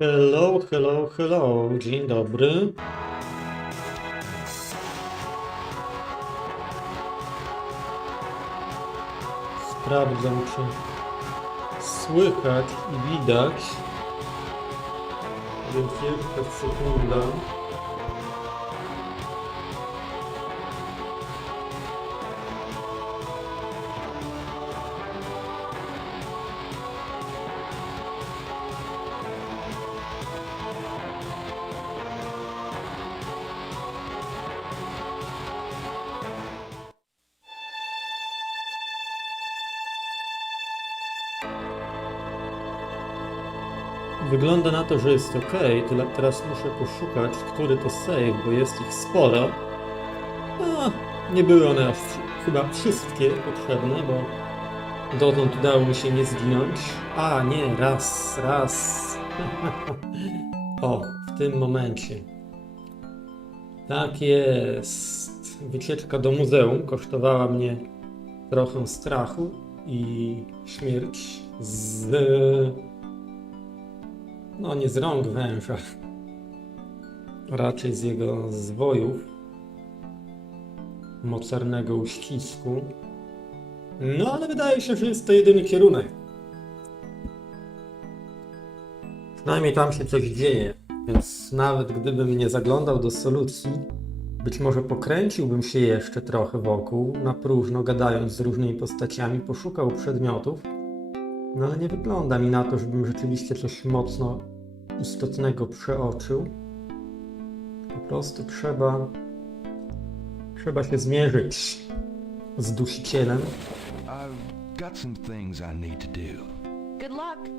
Hello, hello, hello. Dzień dobry. Sprawdzam, czy słychać i widać. Więc jeszcze sekunda. Wygląda na to, że jest ok, tyle teraz muszę poszukać, który to save, bo jest ich sporo. A, nie były one aż chyba wszystkie potrzebne, bo dotąd udało mi się nie zginąć. A, nie, raz. O, w tym momencie. Tak jest. Wycieczka do muzeum kosztowała mnie trochę strachu i śmierć no nie z rąk węża, raczej z jego zwojów, mocarnego uścisku. No ale wydaje się, że jest to jedyny kierunek. Przynajmniej tam się coś dzieje, więc nawet gdybym nie zaglądał do solucji, być może pokręciłbym się jeszcze trochę wokół, na próżno gadając z różnymi postaciami, poszukał przedmiotów. No ale nie wygląda mi na to, żebym rzeczywiście coś mocno istotnego przeoczył. Po prostu trzeba się zmierzyć z dusicielem. I've got some things I need to do. Good luck.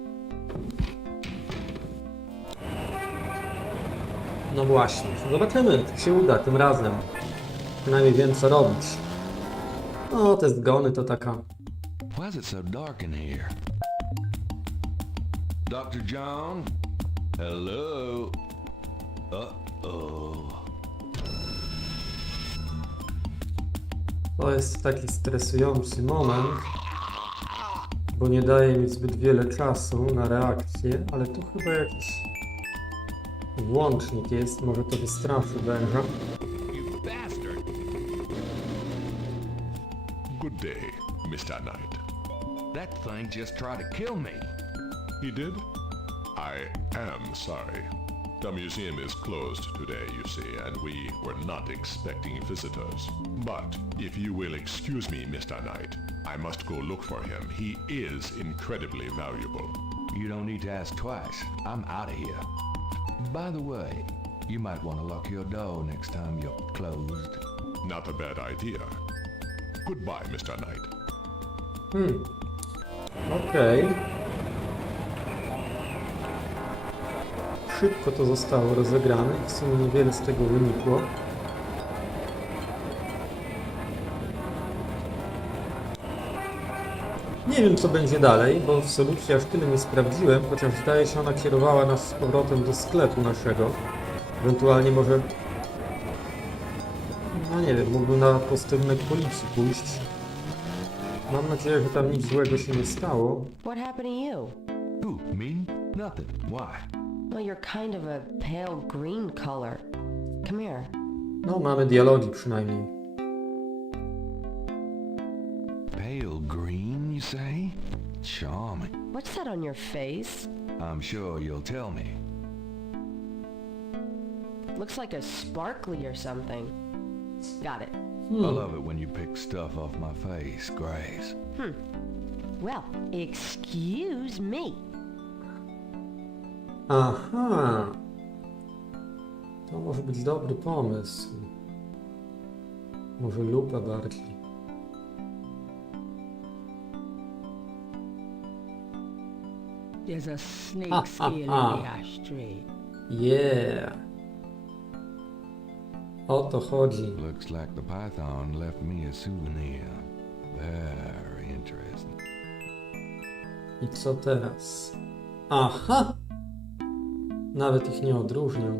No właśnie, zobaczymy, czy się uda tym razem. Przynajmniej wiem, co robić. No, te zgony to taka... Why is it so dark in here? Dr. John? Hello? Uh-oh. To jest taki stresujący moment, bo nie daje mi zbyt wiele czasu na reakcję, ale tu chyba jakiś włącznik jest, może to wystraszy węża. You bastard! Good day, Mr. Knight. That thing just tried to kill me. He did? I am sorry. The museum is closed today, you see, and we were not expecting visitors. But if you will excuse me, Mr. Knight, I must go look for him. He is incredibly valuable. You don't need to ask twice. I'm out of here. By the way, you might want to lock your door next time you're closed. Not a bad idea. Goodbye, Mr. Knight. Okej. Szybko to zostało rozegrane i w sumie niewiele z tego wynikło. Nie wiem, co będzie dalej, bo w solucji aż tyle nie sprawdziłem, chociaż zdaje się, ona kierowała nas z powrotem do sklepu naszego. Ewentualnie może... No nie wiem, mógłbym na posterunek policji pójść. Mam nadzieję, że tam nic złego się nie stało. What happened to you? Who, me? Nothing. Why? Well, you're kind of a pale green color. Come here. No, mamy dialogi przynajmniej. Pale green, you say? Charming. What's that on your face? I'm sure you'll tell me. Looks like a sparkly or something. Got it. I love it when you pick stuff off my face, Grace. Well, excuse me. Aha. To może być dobry pomysł. Może lupa bardziej. There's a snake scale in the ashtray. Yeah. O to chodzi. Looks like the python left me a souvenir. Very interesting. I co teraz? Aha! Nawet ich nie odróżniam.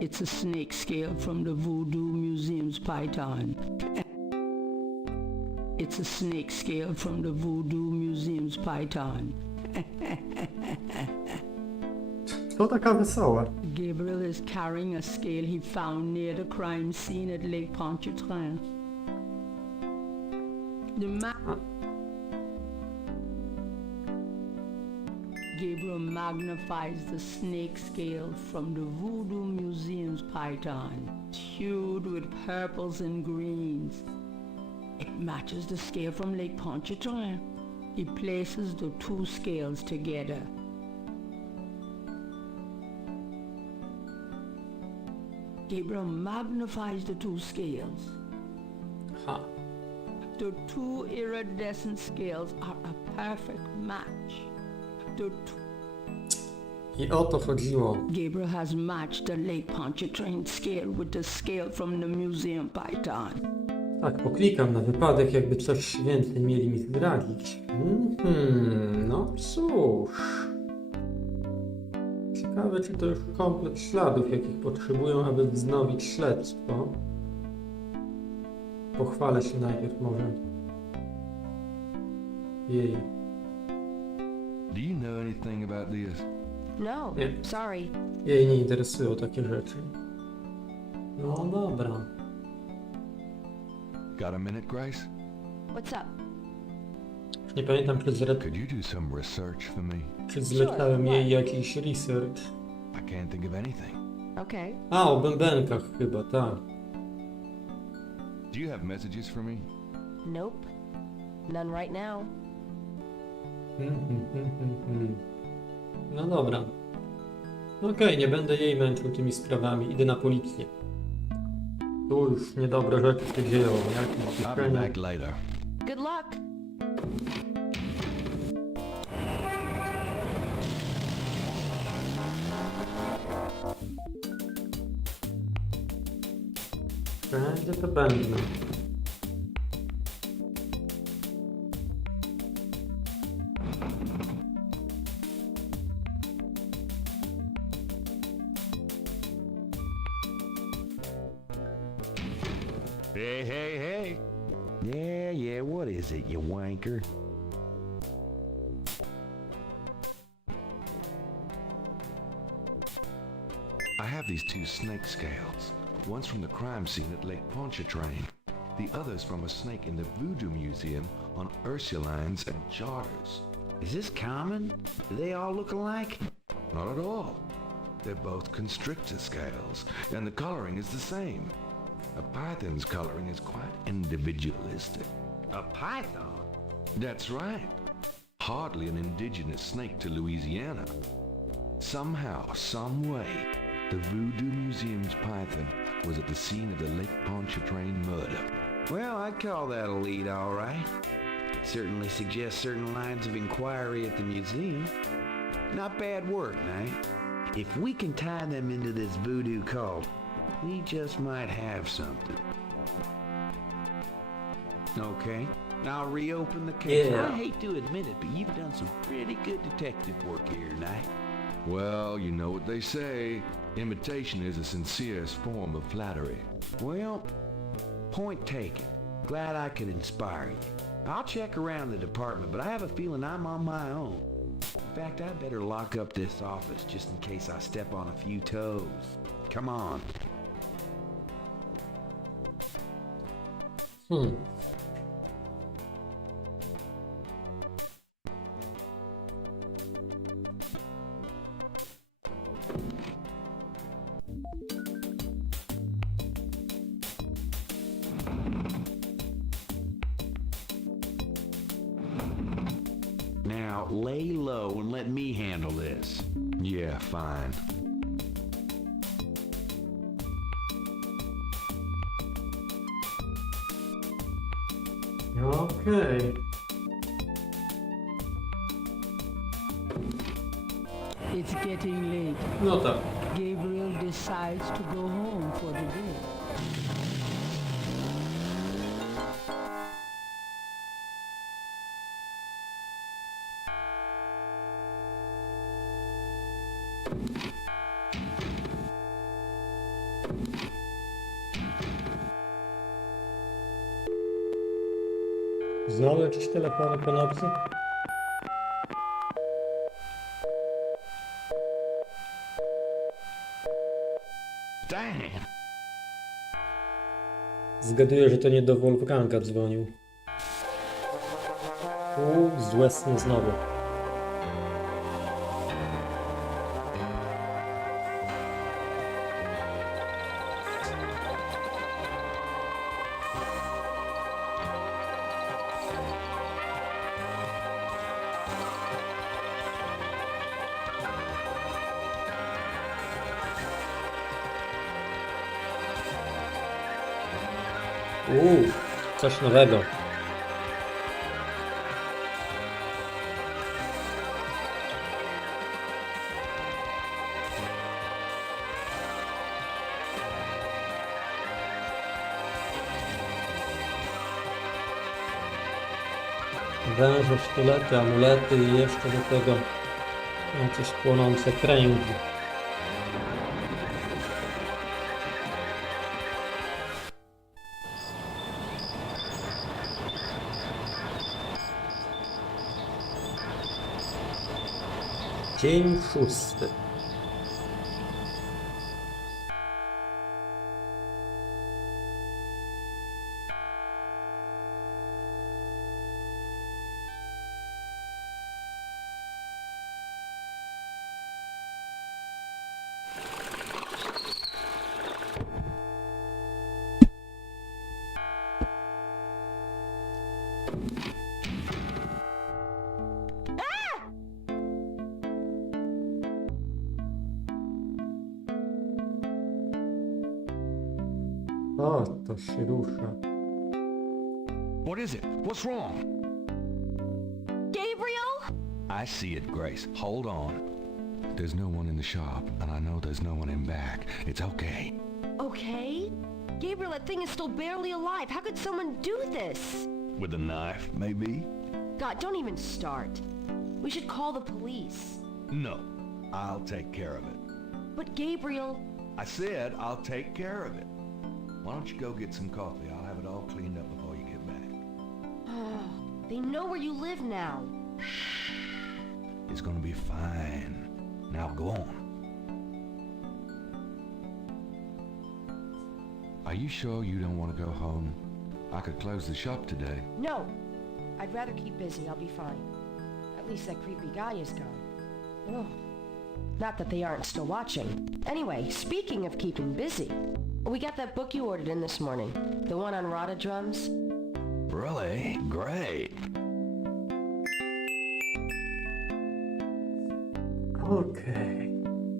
It's a snake scale from the Voodoo Museum's python. It's a snake scale from the Voodoo Museum's python. To taka wesoła. Gabriel is carrying a scale he found near the crime scene at Lake Pontchartrain. Gabriel magnifies the snake scale from the Voodoo Museum's python, hued with purples and greens. It matches the scale from Lake Pontchartrain. He places the two scales together. Gabriel magnifies the two scales. Ha. The two iridescent scales are a perfect match. I o to chodziło. Gabriel has matched the Lake Pontchartrain scale with the scale from the museum python. Tak, poklikam na wypadek, jakby coś więcej mieli mi zdradzić. No cóż. Ciekawe, czy to już komplet śladów, jakich potrzebują, aby wznowić śledztwo. Pochwalę się najpierw może. Jej. Do you know anything about this? No, Nie. sorry. Jej nie interesują takie rzeczy. No dobra. Got a minute, Grace? What's up? Już nie pamiętam, Could you do some research for me? czy zlecałem jej jakiś research. I can't think of anything. Okay. A, o bębenkach chyba, tak. Do you have messages for me? Nope. None right now. No dobra. Okej, nie będę jej męczył tymi sprawami. Idę na policję. Tu już niedobre rzeczy się dzieją. Jakieś I'll be kieszenie. back later. Good luck. Wszędzie to będą. Hey, hey, hey. Yeah, what is it, you wanker? I have these two snake scales. One's from the crime scene at Lake Pontchartrain. The other's from a snake in the Voodoo Museum on Ursulines and Charters. Is this common? Do they all look alike? Not at all. They're both constrictor scales, and the coloring is the same. A python's coloring is quite individualistic. A python? That's right. Hardly an indigenous snake to Louisiana. Somehow, some way, the Voodoo Museum's python was at the scene of the Lake Pontchartrain murder. Well, I'd call that a lead, all right. It certainly suggests certain lines of inquiry at the museum. Not bad work, Knight. If we can tie them into this voodoo cult, we just might have something. Okay, I'll reopen the case. Yeah. I hate to admit it, but you've done some pretty good detective work here, Knight. Well, you know what they say. Imitation is the sincerest form of flattery. Well, point taken. Glad I could inspire you. I'll check around the department, but I have a feeling I'm on my own. In fact, I'd better lock up this office just in case I step on a few toes. Come on. Now, lay low and let me handle this. Yeah, fine. Okej. It's getting late. No tak. Gabriel decides to go home for the day. Znowu jakieś telefony po nocy? Damn! Zgaduję, że to nie do Wolfganga dzwonił. Złe sny znowu. Coś nowego. Węże, sztylety, amulety i jeszcze do tego jakieś płonące kręgi. Dzień 6. O, to się rusza. What is it? What's wrong? Gabriel? I see it, Grace. Hold on. There's no one in the shop, and I know there's no one in back. It's okay. Okay? Gabriel, that thing is still barely alive. How could someone do this? With a knife, maybe? God, don't even start. We should call the police. No. I'll take care of it. But Gabriel... I said I'll take care of it. Why don't you go get some coffee? I'll have it all cleaned up before you get back. They know where you live now. It's gonna be fine. Now go on. Are you sure you don't want to go home? I could close the shop today. No. I'd rather keep busy. I'll be fine. At least that creepy guy is gone. Ugh. Not that they aren't still watching. Anyway, speaking of keeping busy, we got that book you ordered in this morning. The one on Rada drums. Really? Great. Okej.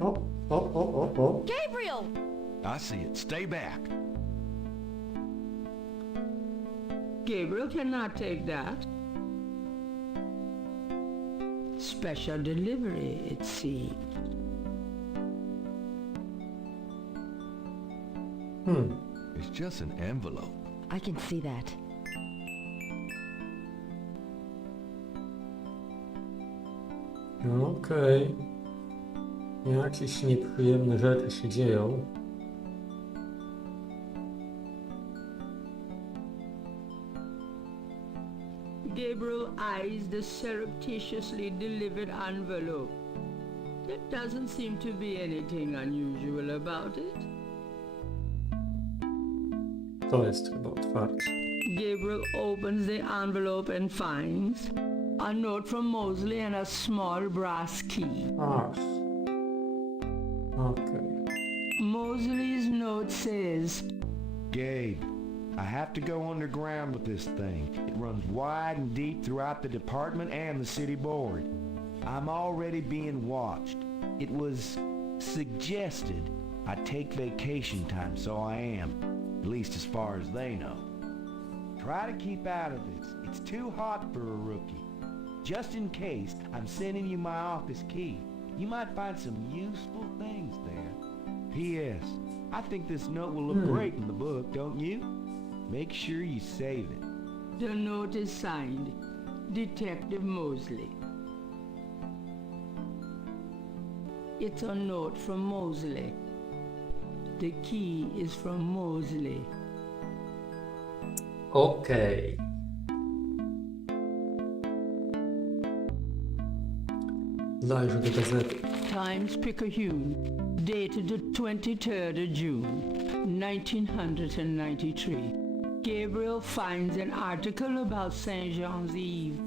O. Gabriel! I see it. Stay back. Gabriel cannot take that. Special delivery, it seems. It's just an envelope. I can see that. Okej. Jakieś nieprzyjemne rzeczy się dzieją. Gabriel eyes the surreptitiously delivered envelope. There doesn't seem to be anything unusual about it. To jest chyba otwarcie. Gabriel opens the envelope and finds a note from Mosley and a small brass key. Ach. Okej. Mosley's note says, Gabe, I have to go underground with this thing. It runs wide and deep throughout the department and the city board. I'm already being watched. It was suggested I take vacation time, so I am. At least as far as they know. Try to keep out of this. It's too hot for a rookie. Just in case, I'm sending you my office key. You might find some useful things there. P.S. I think this note will look great in the book, don't you? Make sure you save it. the note is signed, Detective Mosley. It's a note from Mosley. The key is from Mosley. Okej. Zajrzę do gazety. Times Picayune, dated the 23rd of June, 1993. Gabriel finds an article about St. Jean's Eve.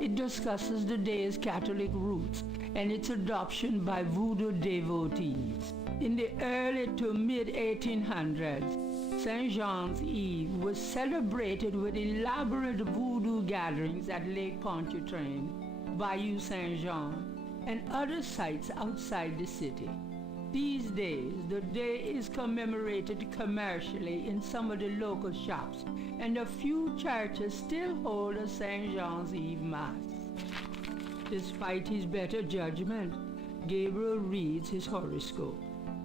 It discusses the day's Catholic roots and its adoption by voodoo devotees. In the early to mid-1800s, St. Jean's Eve was celebrated with elaborate voodoo gatherings at Lake Pontchartrain, Bayou St. Jean, and other sites outside the city. These days, the day is commemorated commercially in some of the local shops, and a few churches still hold a St. Jean's Eve Mass. Despite his better judgment, Gabriel reads his horoscope.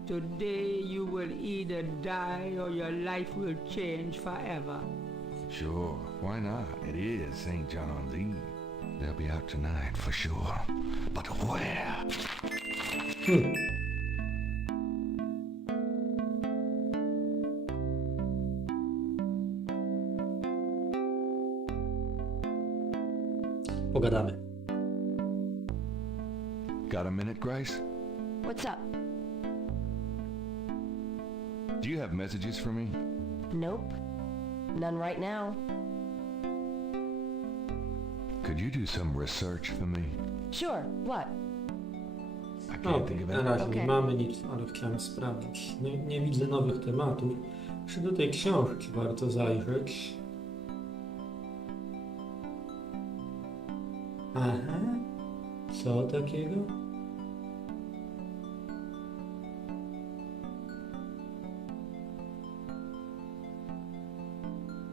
Today you will either die or your life will change forever. Sure, why not? It is St. John's Eve. They'll be out tonight for sure. But where? Pogadamy. Got a minute, Grace? What's up? Do you have messages for me? Nope. None right now. Could you do some research for me? Sure, what? I No, can't think of na it. razie nie Okej. mamy nic, ale chciałem sprawdzić. Nie widzę nowych tematów. Czy do tej książki warto zajrzeć? Aha. Co takiego?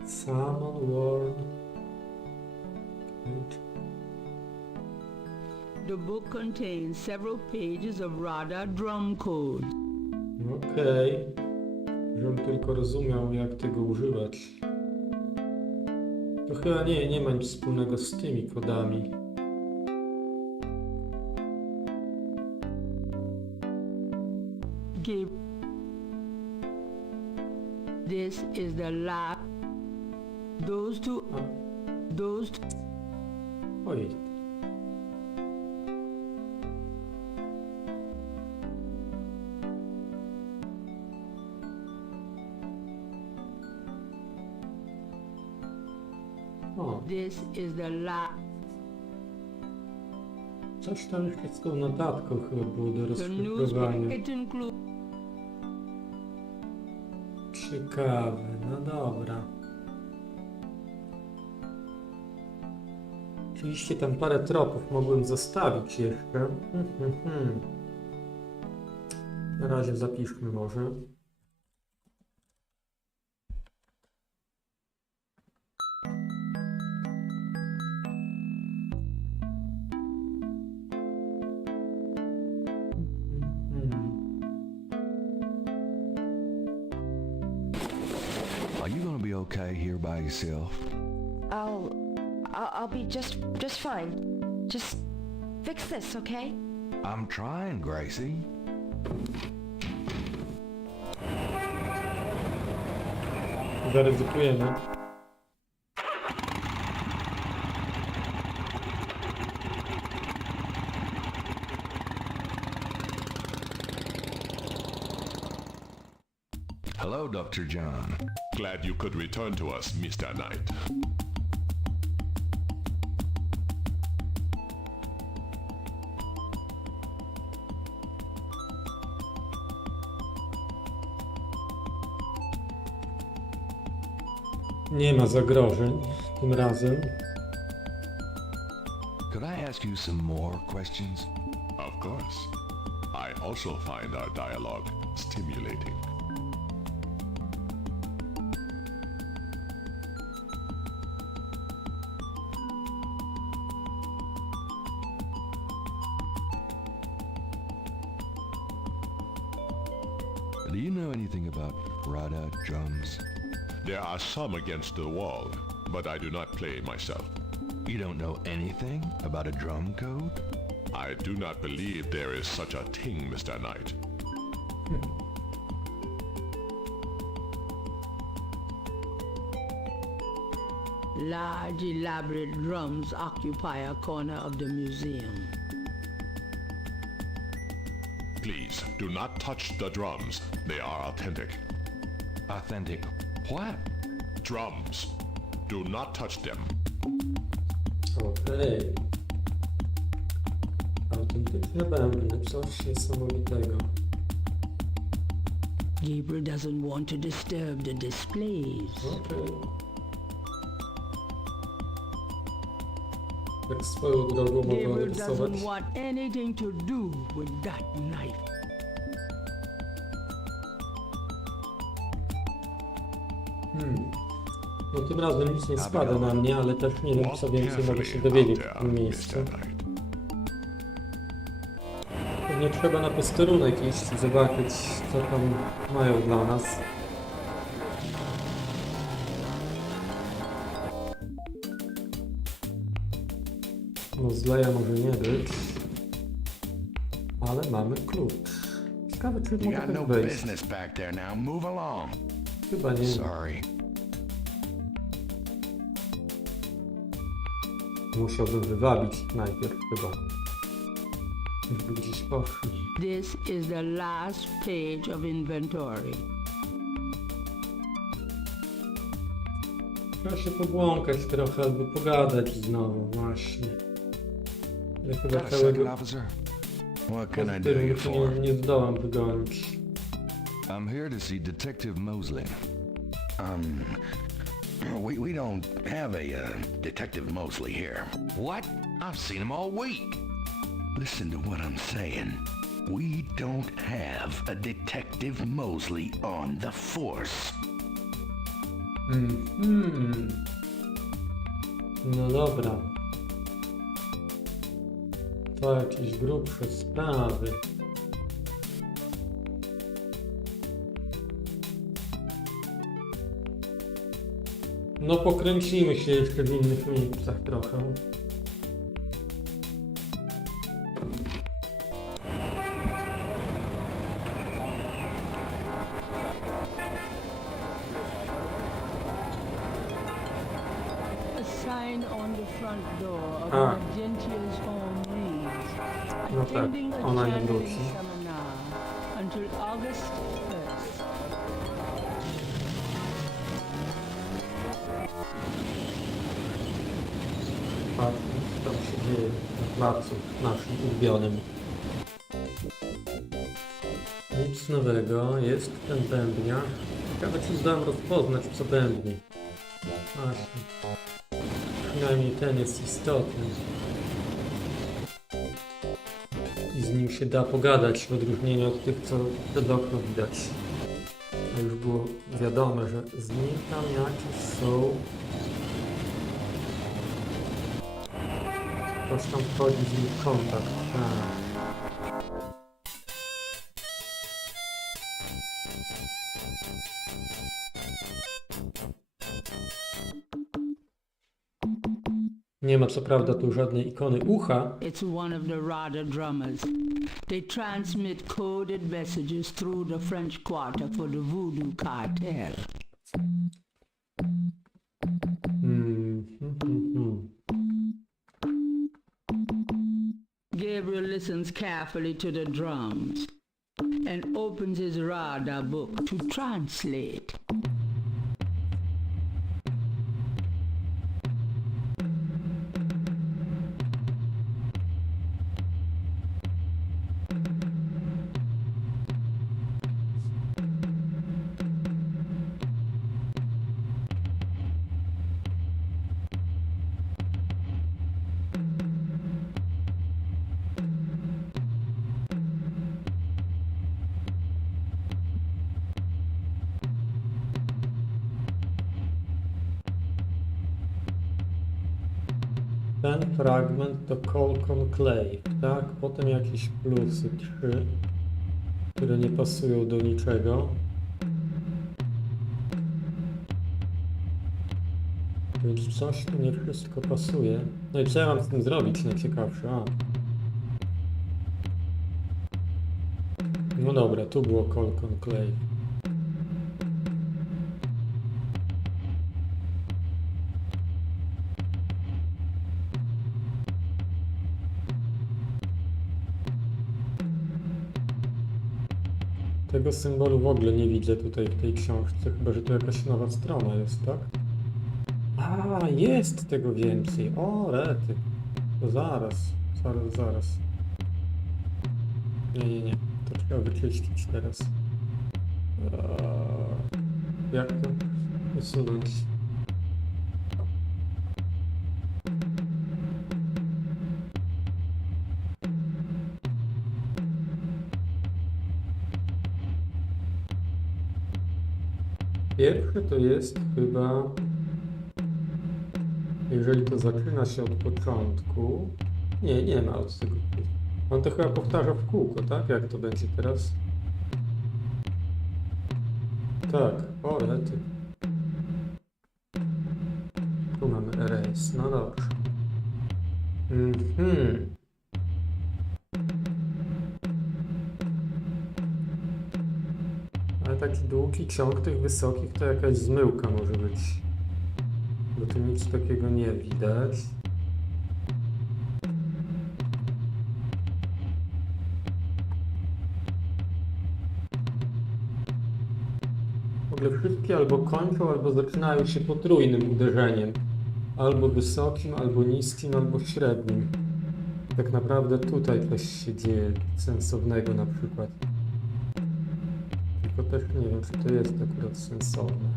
Salmon World. The book contains several pages of rather drum codes. Okej. Żebym tylko rozumiał, jak tego używać. To chyba nie ma nic wspólnego z tymi kodami. This is the last. Those two. Oj. O, This is the last. coś tam jeszcze z tą notatką chyba było do The newspaper. rozszyfrowania. It includes. Ciekawe, no dobra. Oczywiście tam parę tropów mogłem zostawić jeszcze. Na razie zapiszmy może. Are you gonna be okay here by yourself? I'll be just fine. Just fix this, okay? I'm trying, Gracie. Zaryzykujemy. Hello, Dr. John. Glad you could return to us, Mr. Knight. Nie ma zagrożeń tym razem. Could I ask you some more questions? Of course. I also find our dialogue stimulating. Do you know anything about rada drums? There are some against the wall, but I do not play myself. You don't know anything about a drum code? I do not believe there is such a thing, Mr. Knight. Large, elaborate drums occupy a corner of the museum. Please, do not touch the drums. They are authentic. Authentic. What? Drums. Do not touch them. Okej. Autentyczne bębny, coś niesamowitego. Gabriel doesn't want to disturb the displays. Okej. Tak swoją drogą mogę Gabriel narysować. doesn't want anything to do with that knife. No tym razem nic nie spada na mnie, ale też nie wiem, co więcej mogę się dowiedzieć w tym miejscu. Pewnie trzeba na posterunek iść i zobaczyć, co tam mają dla nas. No zleja może nie być, ale mamy klucz. Ciekawe, czy You mogę got no tak wejść. business back there now. Move along. Chyba nie. Sorry. Musiałbym wywabić najpierw chyba. Żeby gdzieś poszli. This is the last page of inventory. Trzeba się pobłąkać trochę albo pogadać znowu właśnie. Ja chyba Got a całego second, officer? What can I do you posteru for? nie zdołam wygonić. I'm here to see Detective Mosley. We don't have a Detective Mosley here. What? I've seen him all week. Listen to what I'm saying. We don't have a Detective Mosley on the force. No dobra. To jakieś grubsze sprawy. No pokręcimy się jeszcze w innych miejscach trochę. A sign on the front door of Ah. Gentile's home reads, No tak, attending a ona nie January wróci. seminar until August 1st. Patrzmy, co tam się dzieje na placu naszym ulubionym. Nic nowego, jest ten bębniarz. Ciekawe, czy zdałem rozpoznać, co bębni. Właśnie. Przynajmniej ten jest istotny. I z nim się da pogadać, w odróżnieniu od tych, co przed okno widać. A już było wiadome, że z nim tam jakieś są. Ktoś tam wchodzi z nim w kontakt. Tak. Nie ma co prawda tu żadnej ikony ucha. It's one of the Rada drummers. They transmit coded messages through the French Quarter for the voodoo cartel. Gabriel listens carefully to the drums and opens his Rada book to translate. Ten fragment to Call Conclave, tak? Potem jakieś plusy 3, które nie pasują do niczego. Więc coś tu nie wszystko pasuje. No i co ja mam z tym zrobić, najciekawsze? A. No dobra, tu było Call Conclave. Tego symbolu w ogóle nie widzę tutaj w tej książce, chyba że to jakaś nowa strona jest, tak? A, jest tego więcej. O, rety. To zaraz. Nie. To trzeba wyczyścić teraz. Jak to usunąć? Pierwsze to jest chyba, jeżeli to zaczyna się od początku. Nie ma od tego. On to chyba powtarza w kółko, tak? Jak to będzie teraz? Tak, o rety. Tu mamy RS, no dobrze. Ale taki długi ciąg tych wysokich to jakaś zmyłka może być. Bo tu nic takiego nie widać. W ogóle wszystkie albo kończą, albo zaczynają się potrójnym uderzeniem. Albo wysokim, albo niskim, albo średnim. Tak naprawdę tutaj coś się dzieje sensownego na przykład. Tylko też nie wiem, czy to jest akurat sensowne.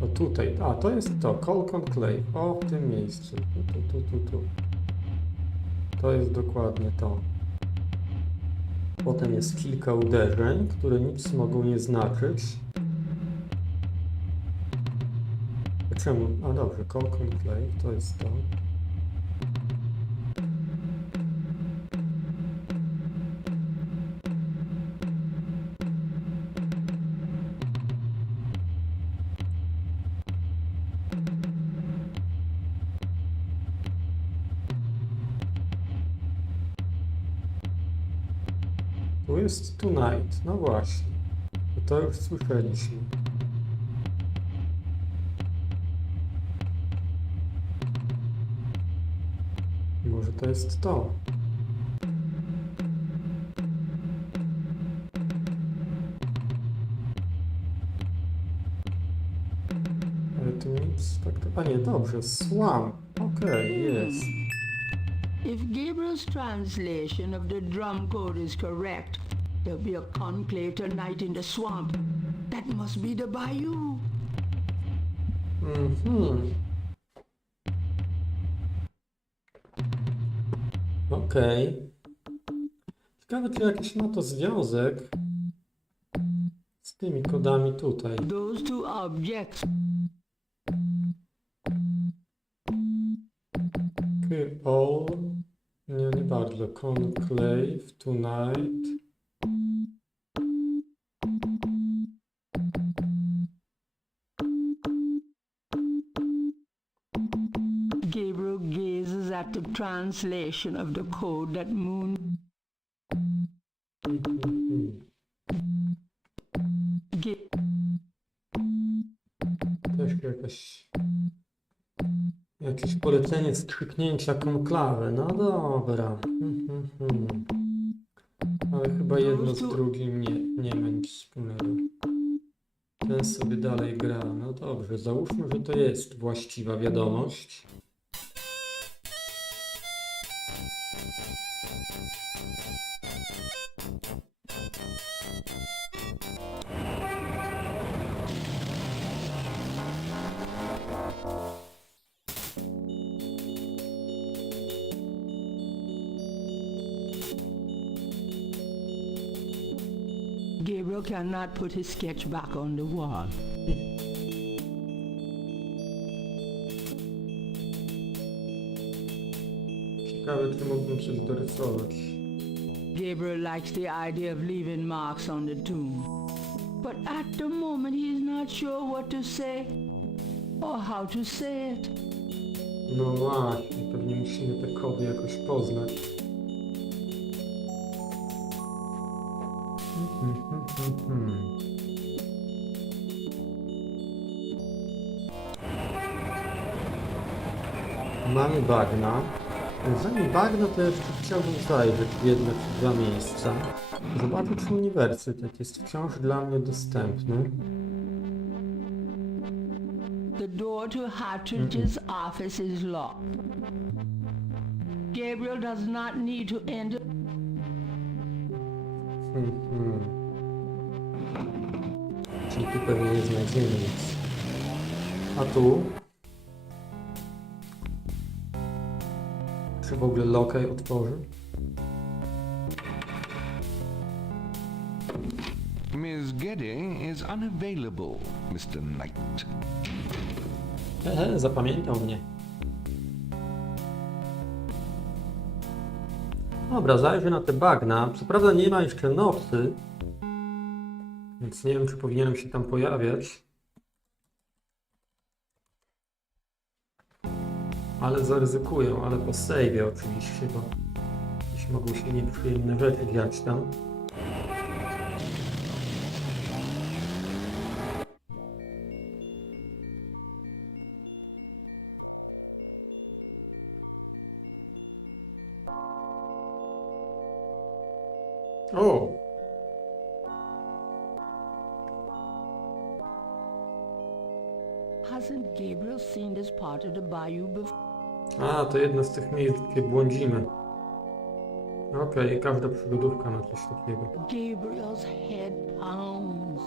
O tutaj, a to jest to, Call Conclave, o w tym miejscu, tu. To jest dokładnie to. Potem jest kilka uderzeń, które nic mogą nie znaczyć. Czemu? A dobrze, Call Conclave, to jest to. Tu jest Tonight, no właśnie. To już słyszeliśmy. Może to jest to. Ale tu nic tak to... A nie, dobrze, Swamp. Okej, jest. If Gabriel's translation of the drum code is correct, there'll be a conclave tonight in the swamp. That must be the bayou. Okej. Ciekawe, czy jakiś ma to związek z tymi kodami tutaj. Those two objects. All. Nie bardzo. Conclave, Tonight. Gabriel gazes at the translation of the code that Moon... Też jakieś polecenie skrzyknięcia konklawy. No dobra. Ale chyba jedno z drugim nie ma nic wspólnego. Ten sobie dalej gra. No dobrze, załóżmy, że to jest właściwa wiadomość. Gabriel cannot put his sketch back on the wall. Ciekawe, czy mógłbym coś dorysować. Gabriel likes the idea of leaving marks on the tomb. But at the moment he is not sure what to say or how to say it. No właśnie, pewnie musimy te kody jakoś poznać. Mamy bagna. Zanim bagno, to jeszcze chciałbym zajrzeć w jedno czy dwa miejsca. Zobaczyć, czy uniwersytet jest wciąż dla mnie dostępny. The door to Hartridge's office is locked. Gabriel does not need to enter. Czyli tu pewnie nie znajdziemy nic. A tu? Czy w ogóle lokaj otworzy? Miss Getty is unavailable, Mr. Knight. Zapamiętał mnie. Dobra, zajrzę na te bagna. Co prawda nie ma jeszcze nocy, więc nie wiem, czy powinienem się tam pojawiać. Ale zaryzykuję, ale po save'ie oczywiście, bo jeśli mogą się nieprzyjemne rzeczy dziać tam. O! Hasn't Gabriel seen this part of the bayou before? A, to jedno z tych miejsc, gdzie błądzimy. Okej, każda przygodówka ma coś takiego. Gabriel's head pounds.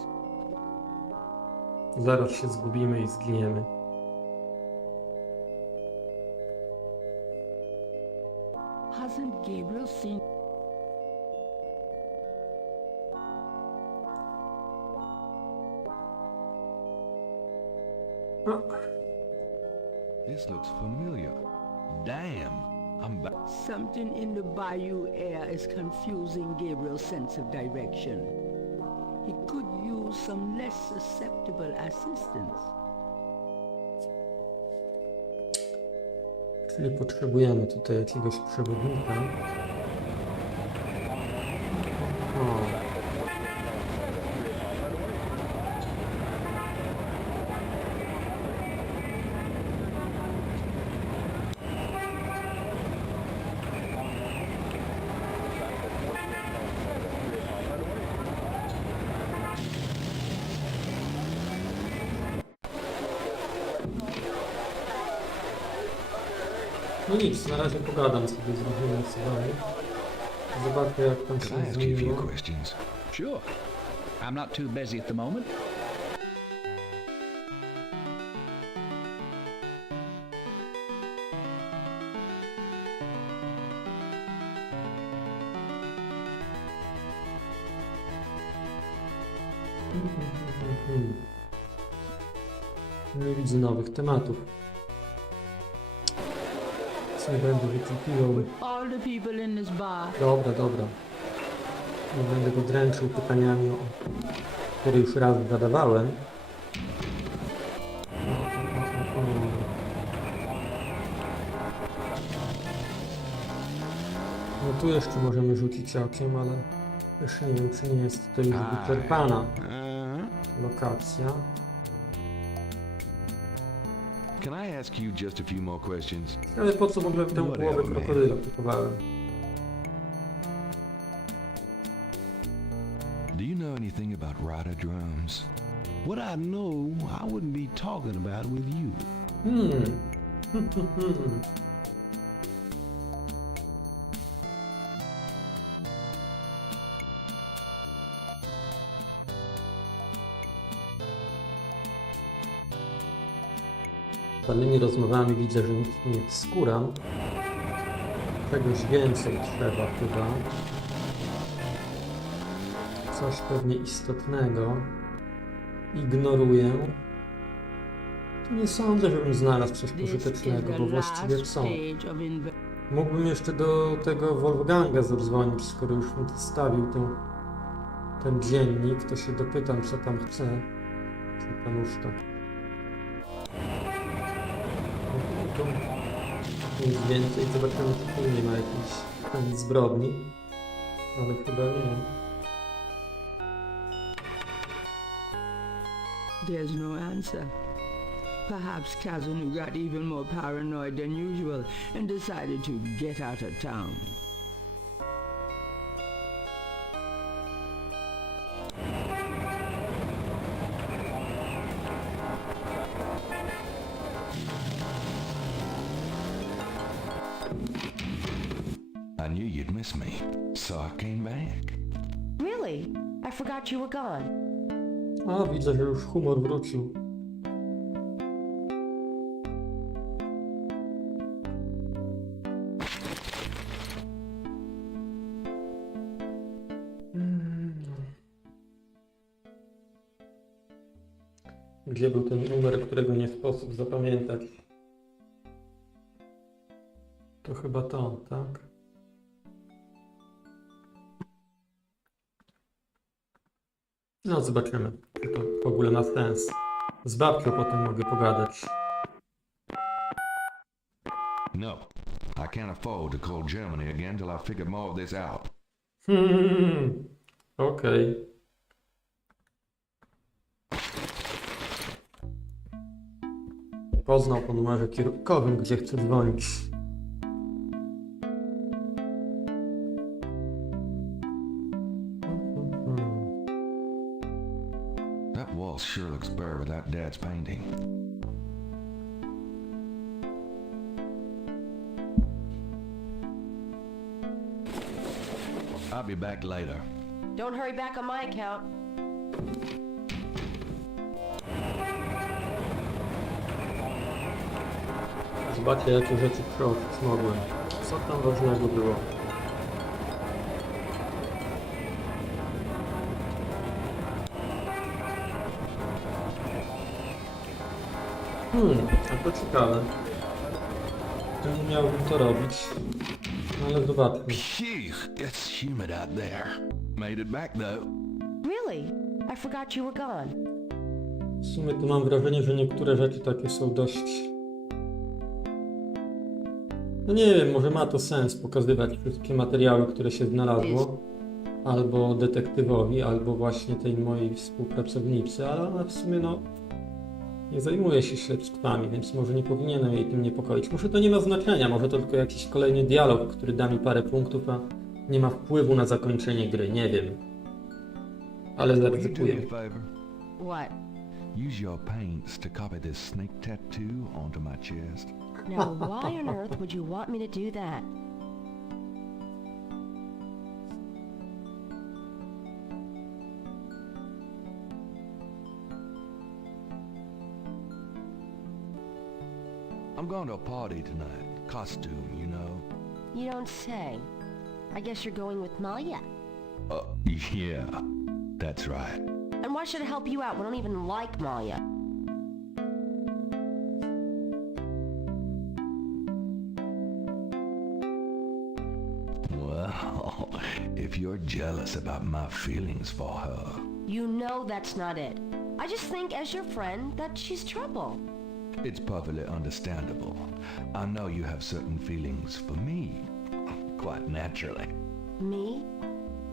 Zaraz się zgubimy i zginiemy. Hasn't Gabriel seen... O, This looks familiar. Damn, I'm back. Something in the bayou air is confusing Gabriel's sense of direction. He could use some less susceptible assistance. czyli potrzebujemy tutaj jakiegoś przewodnika. O. No nic, na razie pogadam sobie z różnymi osobami. Zobaczę, jak tam Could I się ask you a zmieniło. few questions? Sure. I'm not too busy at the moment. Nie widzę nowych tematów. Co nie będę wyklikiwał. All the people in this bar. Dobra, dobra. Nie będę go dręczył pytaniami, które już raz zadawałem. No tu jeszcze możemy rzucić okiem, ale już nie wiem, czy nie jest to już wyczerpana lokacja. Can I ask you just a few more questions? Ale po co w ogóle tę głowę krokodyla kupowałem? Do you know anything about rider drums? What I know, I wouldn't be talking about with you. Danymi rozmowami widzę, że nic nie wskuram. Czegoś więcej trzeba chyba. Coś pewnie istotnego. Ignoruję. To nie sądzę, żebym znalazł coś This is pożytecznego, the bo właściwie last co? stage of Mógłbym jeszcze do tego Wolfganga zadzwonić, skoro już mi zostawił ten dziennik, to się dopytam, co tam chce. Czy tam już to. Nic więcej, zobaczymy, czy tu nie ma jakiejś zbrodni, ale chyba nie. There's no answer. Perhaps Kazunu got even more paranoid than usual and decided to get out of town. I knew you'd miss me, so I came back. Really? I forgot you were gone. A, widzę, że już humor wrócił. Gdzie był ten numer, którego nie sposób zapamiętać? To chyba to, tak? No, zobaczymy, czy to w ogóle ma sens. Z babcią potem mogę pogadać. No, I can't afford to call Germany again till I figured more of this out. Okej. Poznał po numerze kierunkowym, gdzie chce dzwonić. That wall sure looks bare without Dad's painting. I'll be back later. Don't hurry back on my account. Zobaczcie, jakie rzeczy przeoczyć mogłem. Co tam ważnego było? A to ciekawe. Czemu miałbym to robić? No ale zobaczmy. Phew, it's humid out there. Made it back though. Really? I forgot you were gone. W sumie to mam wrażenie, że niektóre rzeczy takie są dość... No nie wiem, może ma to sens pokazywać wszystkie materiały, które się znalazło. Albo detektywowi, albo właśnie tej mojej współpracownicy, ale ona w sumie nie zajmuje się śledztwami, więc może nie powinienem jej tym niepokoić. Może to nie ma znaczenia, może to tylko jakiś kolejny dialog, który da mi parę punktów, a nie ma wpływu na zakończenie gry, nie wiem. Ale Will you do me zaryzykuję. a favor? What? Use your paints to copy this snake tattoo onto my chest. Now, why on earth would you want me to do that? I'm going to a party tonight. Costume, you know. You don't say. I guess you're going with Maya. Yeah, that's right. And why should I help you out? We don't even like Maya. Well, if you're jealous about my feelings for her, You know that's not it. I just think, as your friend, that she's trouble. it's perfectly understandable. I know you have certain feelings for me, quite naturally. Me?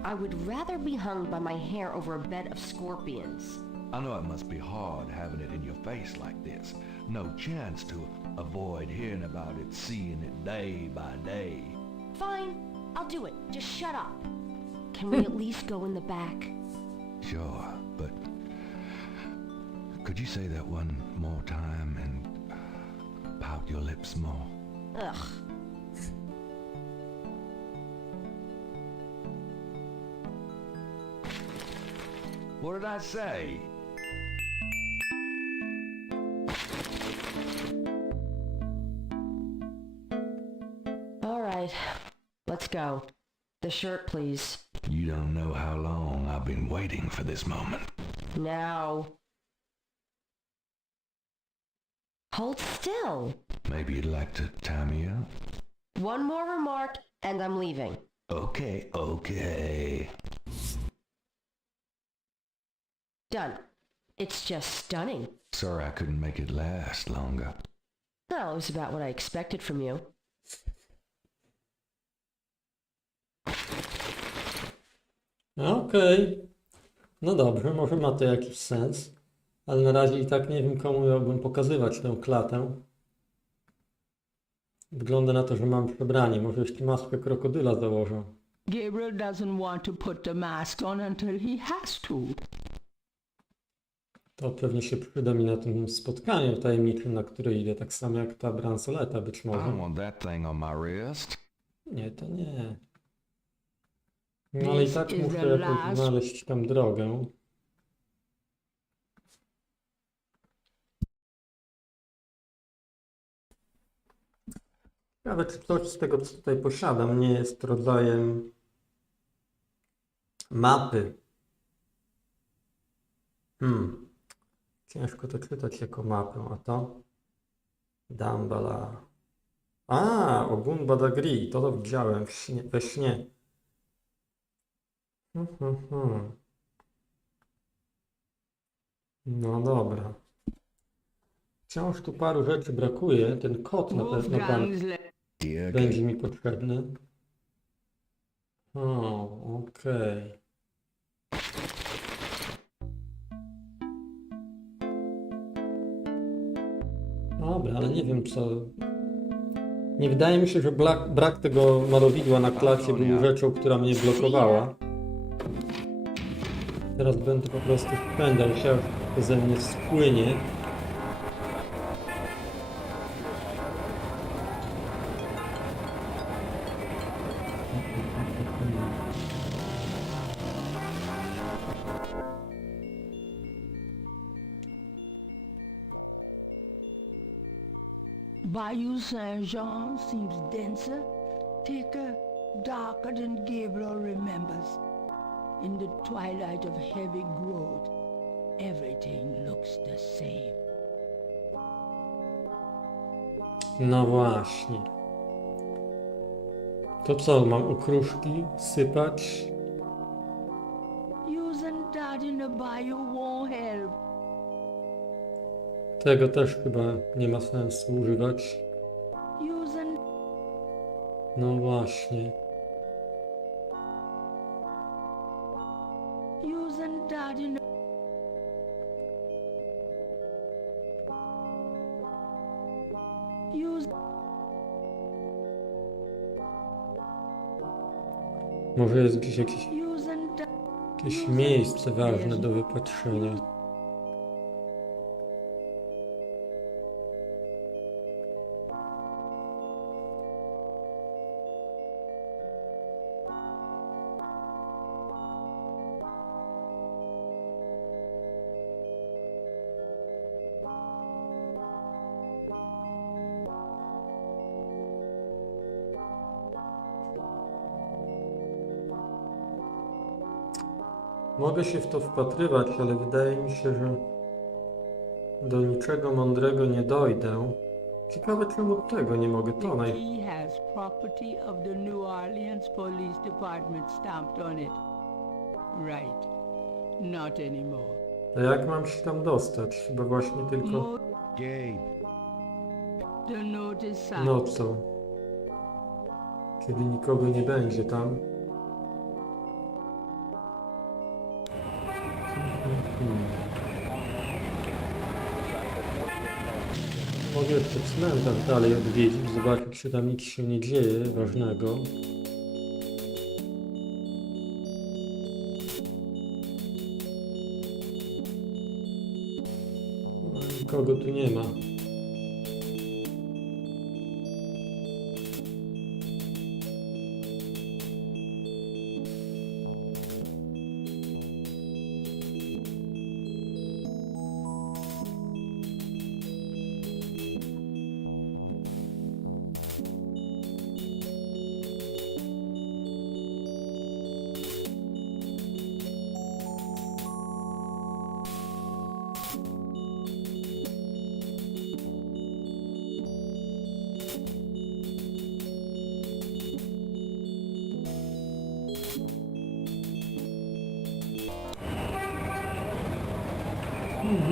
I would rather be hung by my hair over a bed of scorpions. I know it must be hard having it in your face like this. No chance to avoid hearing about it, seeing it day by day. Fine, I'll do it. Just shut up. Can we at least go in the back? Sure, but could you say that one more time and pout your lips more? Ugh. What did I say? All right, let's go. The shirt, please. You don't know how long I've been waiting for this moment. Now. Hold still. Maybe you'd like to tie me up? One more remark, and I'm leaving. Okay. Done. It's just stunning. Sorry I couldn't make it last longer. No, it was about what I expected from you. Okej. No dobrze, może ma to jakiś sens. Ale na razie i tak nie wiem, komu miałbym pokazywać tę klatę. Wygląda na to, że mam przebranie. Może jeszcze maskę krokodyla założę. Gabriel doesn't want to put the mask on until he has to. To pewnie się przyda mi na tym spotkaniu tajemniczym, na które idę, tak samo jak ta bransoleta być I może. don't want that thing on my wrist. Nie, to nie. No ale i tak muszę jakoś znaleźć tam drogę. Ciekawe, czy coś z tego, co tutaj posiadam, nie jest rodzajem mapy. Ciężko to czytać jako mapę, a to? Dambala. Ogun Badagri, to widziałem we śnie. No dobra. Wciąż tu paru rzeczy brakuje. Ten kod na pewno będzie mi potrzebny. Okej. Dobra, ale nie wiem co... Nie wydaje mi się, że brak tego malowidła na klacie był rzeczą, która mnie blokowała. Teraz będę po prostu wpędzał się, to ze mnie spłynie. Bayou Saint-Jean seems denser, thicker, darker than Gabriel remembers. In the twilight of heavy growth, everything looks the same. No właśnie. To co, mam okruszki sypać? Using that in the bayou won't help. Tego też chyba nie ma sensu używać. Using No właśnie. that in the Może jest gdzieś jakieś using miejsce ważne do wypatrzenia. Mogę się w to wpatrywać, ale wydaje mi się, że do niczego mądrego nie dojdę. Ciekawe, czemu tego nie mogę to The key has property of the New Orleans Police Department stamped on it. Right. Not anymore. To jak mam się tam dostać? Chyba właśnie tylko Gabe. The note is signed. nocą. Kiedy nikogo nie będzie tam. Mogę jeszcze cmentarz dalej odwiedzić, zobaczyć, czy tam nic się nie dzieje ważnego. No, nikogo tu nie ma.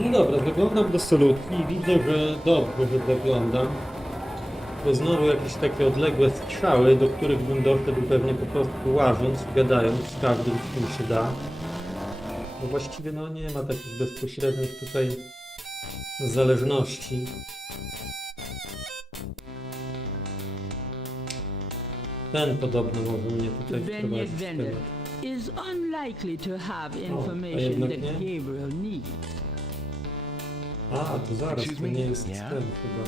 No dobra, wyglądam do solucji i widzę, że dobrze, że wyglądam. To znowu jakieś takie odległe strzały, do których bym doszedł pewnie po prostu łażąc, gadając z każdym, z kim się da. Bo właściwie no nie ma takich bezpośrednich tutaj zależności. Ten podobno może mnie tutaj wprowadzić w temat. is unlikely to have a information jednak that nie? Gabriel needs. A, to zaraz, Excuse to me? nie jest Yeah? ten chyba.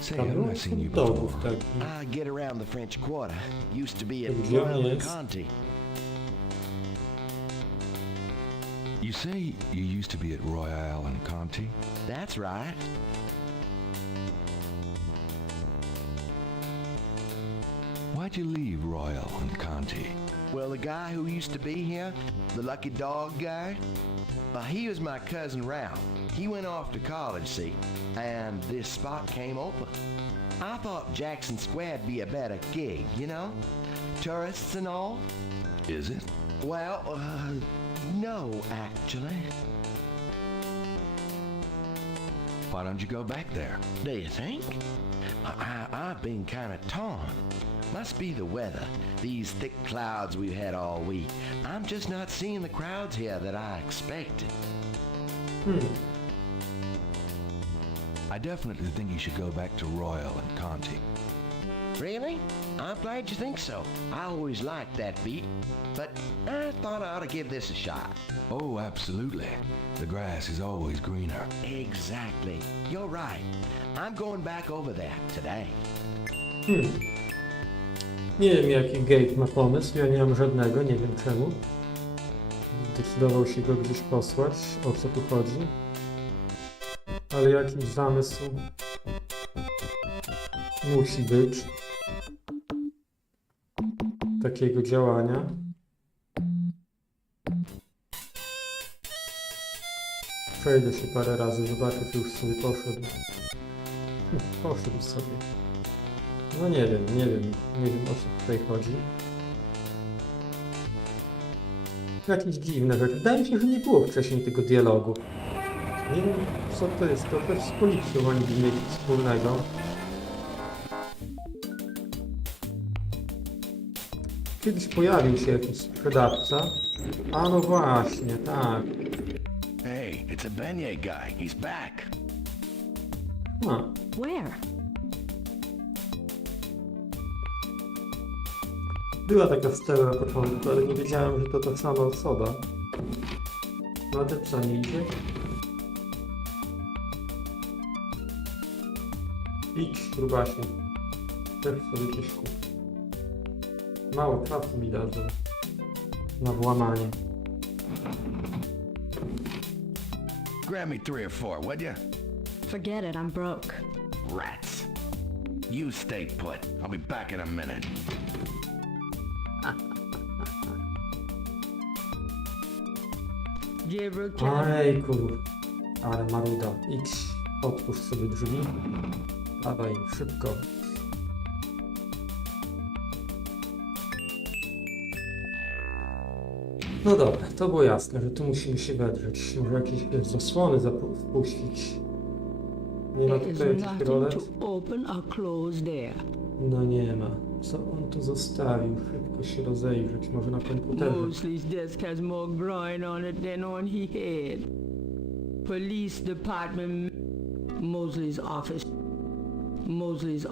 Say, Tam I've był not seen you dowód before. taki. I get around the French Quarter. Used to be at Gdzie on Royal jest? Conti. You say you used to be at Royale and Conti? That's right. Why'd you leave Royal and Conti? Well, the guy who used to be here, the lucky dog guy, he was my cousin Ralph. He went off to college, see, and this spot came open. I thought Jackson Square'd be a better gig, you know? Tourists and all. Is it? Well, no, actually. Why don't you go back there? Do you think? I've been kind of torn. Must be the weather, these thick clouds we've had all week. I'm just not seeing the crowds here that I expected. I definitely think you should go back to Royal and Conti. Really? I'm glad you think so. I always liked that beat, but I thought I ought to give this a shot. Oh, absolutely. The grass is always greener. Exactly. You're right. I'm going back over there today. Nie wiem jaki Gabe ma pomysł, ja nie mam żadnego, nie wiem czemu. Zdecydował się go gdzieś posłać, o co tu chodzi. Ale jakiś zamysł musi być takiego działania. Przejdę się parę razy, zobaczę czy już sobie poszedł. Poszedł sobie. No nie wiem o co tutaj chodzi. Jakieś dziwne rzeczy. Wydaje mi się, że nie było wcześniej tego dialogu. Nie wiem co to jest, to też z policją oni by mieli wspólnego. Kiedyś pojawił się jakiś sprzedawca. A no właśnie, tak. Hey, it's a beignet guy. He's back. A, Where? była taka stela na początku, ale nie wiedziałem, że to ta sama osoba. No a ty co, nie idzie? Idź, grubasie. Też sobie coś kup. Mało czasu mi dadzą na włamanie. Grab me 3 or 4, would you? Forget it, I'm broke. Rats. You stay put. I'll be back in a minute. Gabriel Knight. Ojejku, ale maruda. Idź, otwórz sobie drzwi. Dawaj, szybko. No dobra, to było jasne, że tu musimy się wedrzeć. Może jakieś zasłony spuścić. Nie ma There is tutaj jakichś nothing rolet? to open or close there. No nie ma. Co on tu zostawił? Szybko się rozejrzeć, może na komputerze. Mosley's desk has more groin on it than on his head. Police department, Mosley's office, Mosley's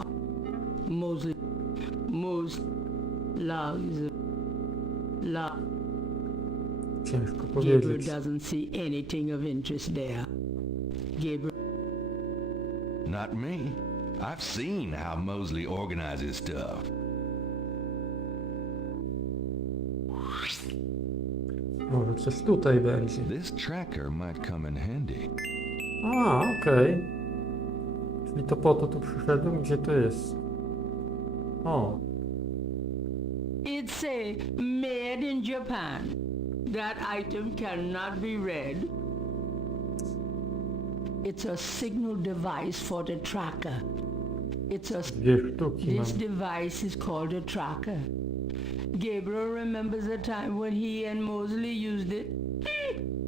logs, Ciężko Gabriel powiedzieć. doesn't see anything of interest there. Gabriel, Not me. I've seen how Mosley organizes stuff. Może coś tutaj będzie. This tracker might come in handy. A, okej. Czyli to po to tu przyszedłem? Gdzie to jest? O, it's made in Japan. That item cannot be read. It's a signal device for the tracker. It's a 2 sztuki mam. This device is called a tracker. Gabriel remembers a time when he and Mosley used it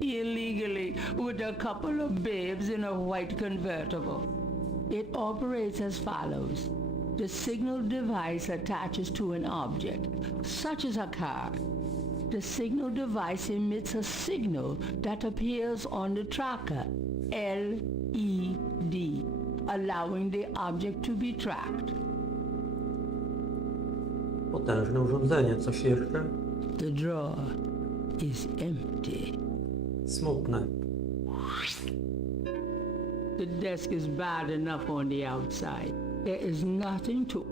illegally with a couple of babes in a white convertible. It operates as follows. The signal device attaches to an object, such as a car. The signal device emits a signal that appears on the tracker, LED, allowing the object to be tracked. Potężne urządzenie. Coś jeszcze? The drawer is empty. Smutne. The desk is bad enough on the outside. There is nothing to...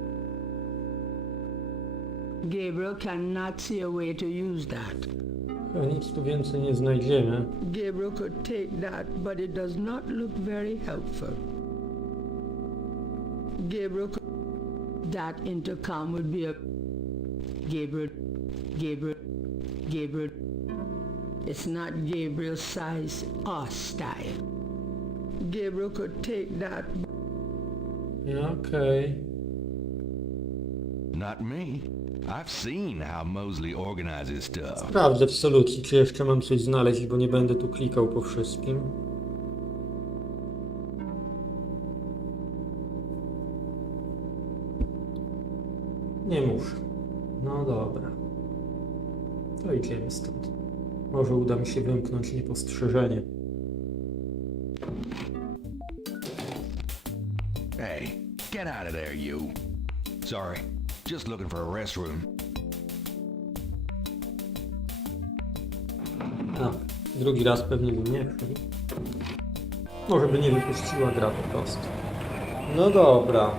Gabriel cannot see a way to use that. Chyba nic tu więcej nie znajdziemy. Gabriel could take that, but it does not look very helpful. Gabriel could... That intercom would be a... Gabriel. It's not Gabriel's size or style. Gabriel could take that. Ja, okej. Not me. I've seen how Mosley organizes stuff. Sprawdzę w solucji, czy jeszcze mam coś znaleźć, bo nie będę tu klikał po wszystkim. Nie muszę. No dobra. To idziemy stąd. Może uda mi się wymknąć niepostrzeżenie. Hey, get out of there, you. Sorry, just looking for a restroom. A, drugi raz pewnie bym nie wszedł. Może by nie wypuściła gra po prostu. No dobra.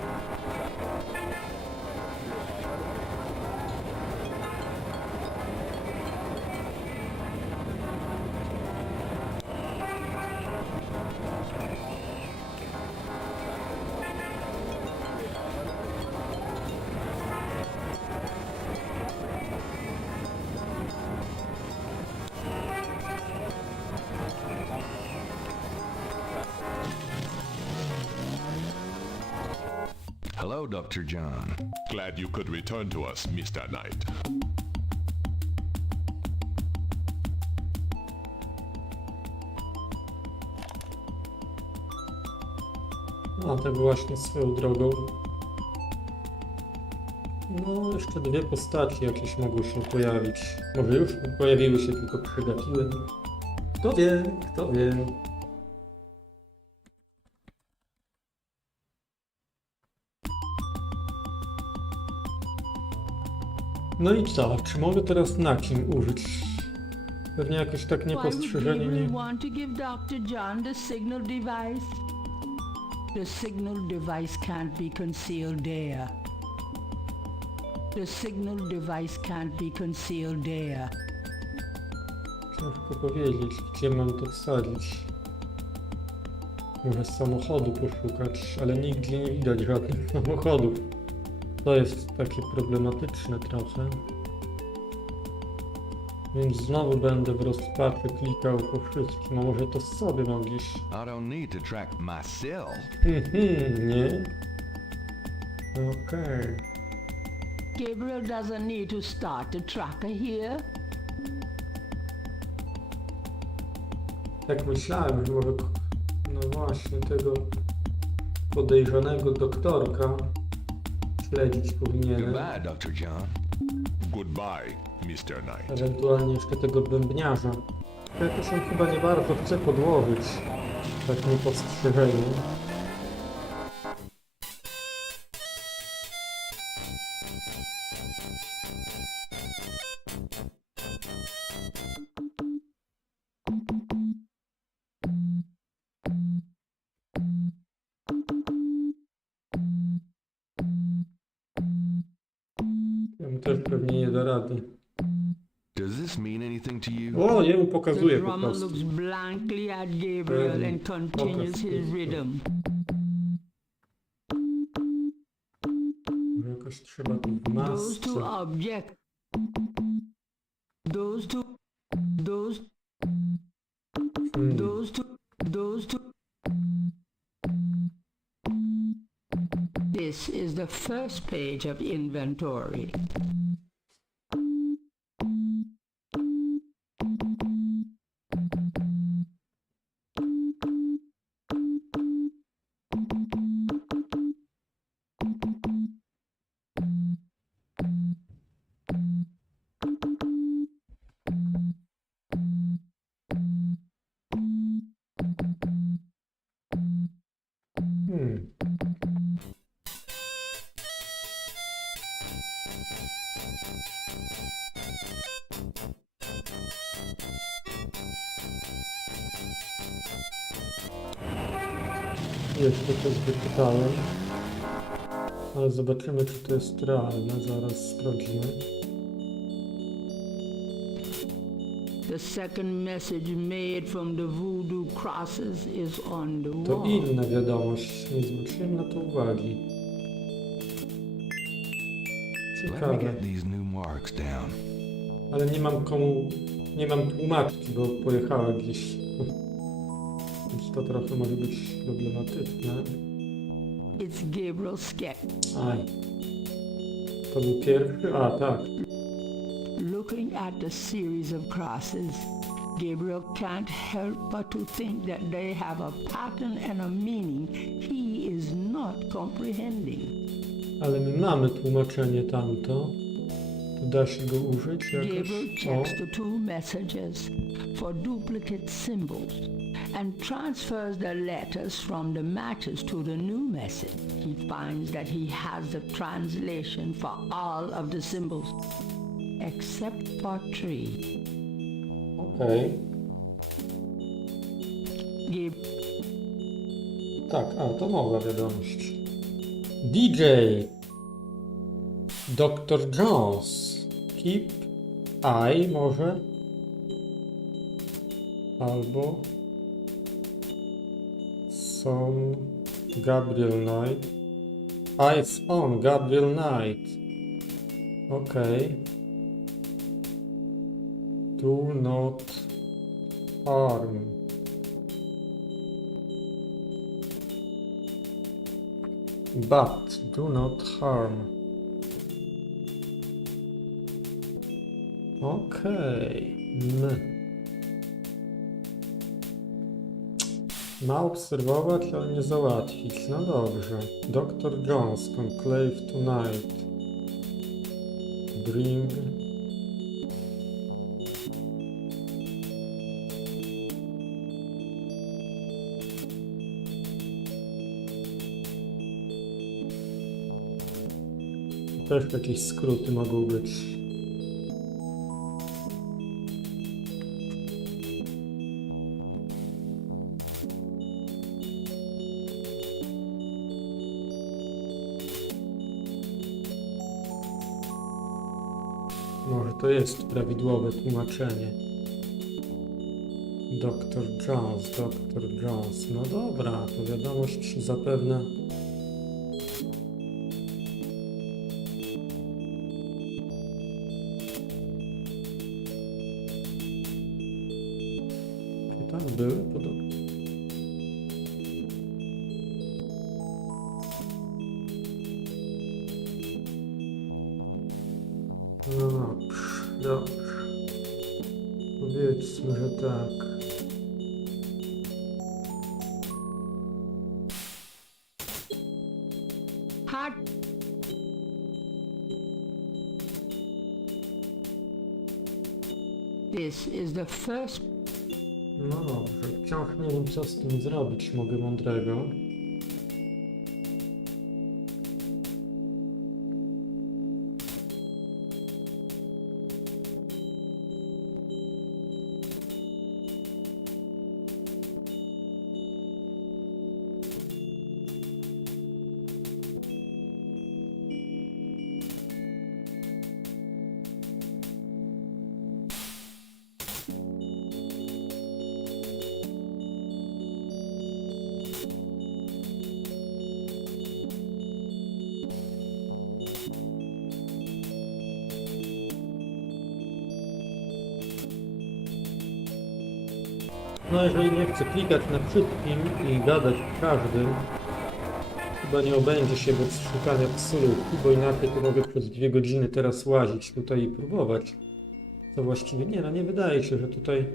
Hello, Dr. John. Glad you could return to us, Mr. Knight. A tak właśnie swoją drogą. No, jeszcze dwie postaci jakieś mogły się pojawić. Może już pojawiły się, tylko przegapiłem. Kto wie, kto wie. No i co? Czy mogę teraz na kim użyć? Pewnie jakoś tak Why would niepostrzeżenie Gabriel nie... want to give Dr. John the signal device? The signal device can't be concealed there. The signal device can't be concealed there. Ciężko powiedzieć, gdzie mam to wsadzić. Może z samochodu poszukać, ale nigdzie nie widać żadnych samochodów. To jest takie problematyczne trochę. Więc znowu będę w rozpaczy klikał po wszystkim, a może to sobie mam gdzieś... I don't need to track myself. Nie? Okej. Gabriel doesn't need to start the tracker here. Tak myślałem, że może... No właśnie, tego podejrzanego doktorka śledzić powinienem. Goodbye, Dr. John. Goodbye, Mr. Knight. Ewentualnie jeszcze tego bębniarza. Jakoś on chyba nie bardzo chce podłożyć tak niepostrzeżenie. Jemu też pewnie nie da rady. Does this mean anything to you? O, jemu The pokazuje po drummer prostu. looks blankly at Gabriel and continues his rhythm. Może jakoś trzeba tu w Those masce. two objects. Those two. Those two. This is the first page of inventory. Jeszcze coś wyczytałem. Ale zobaczymy, czy to jest realne. Zaraz sprawdzimy. The second message made from the voodoo crosses is on the To wall. inna wiadomość. Nie zwróciłem na to uwagi. Let me Ciekawe. get these new marks down. Ale nie mam komu... Nie mam tłumaczki, bo pojechała gdzieś. Więc to trochę może być problematyczne. It's Gabriel Knight. Aj. To był pierwszy? A, tak. Looking at the series of crosses, Gabriel can't help but to think that they have a pattern and a meaning he is not comprehending. Ale my mamy tłumaczenie tamto. Tu da się go użyć jakoś? Gabriel O, checks the two messages for duplicate symbols and transfers the letters from the matches to the new message. He finds that he has the translation for all of the symbols, except for 3. okej. Tak, a to nowa wiadomość. DJ Dr. Jones. Keep eye może? Albo Son Gabriel Knight. Eyes on Gabriel Knight. Okej. Do not harm. But do not harm. Okej. Ma obserwować, ale nie załatwić. No dobrze. Dr. Jones, conclave tonight. Bring... Też jakieś skróty mogą być. Może to jest prawidłowe tłumaczenie. Dr. Jones, Dr. Jones. No dobra, to wiadomość zapewne... Czy tak były podobne? No dobrze, dobrze. Powiedzmy, że tak. This is the first. No dobrze, wciąż nie wiem, co z tym zrobić mogę mądrego. No jeżeli nie chcę klikać na wszystkim i gadać w każdym, chyba nie obędzie się bez szukania absolutki, bo inaczej to mogę przez 2 godziny teraz łazić tutaj i próbować. Co właściwie nie, no nie wydaje się, że tutaj